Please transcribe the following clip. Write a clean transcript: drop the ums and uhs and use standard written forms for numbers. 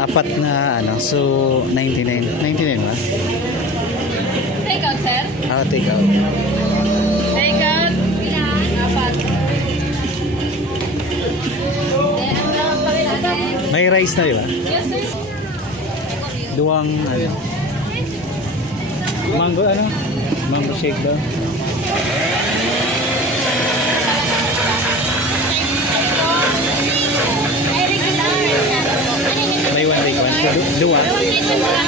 apat na ano, so 99. 99 ba? Take out, sir. Ah, take out. Take out. Apat. May rice na, di ba? Yes, sir. Duwang ano. Mango ano? Mango shake daw. May one take one. Duwa. Ah, duwa.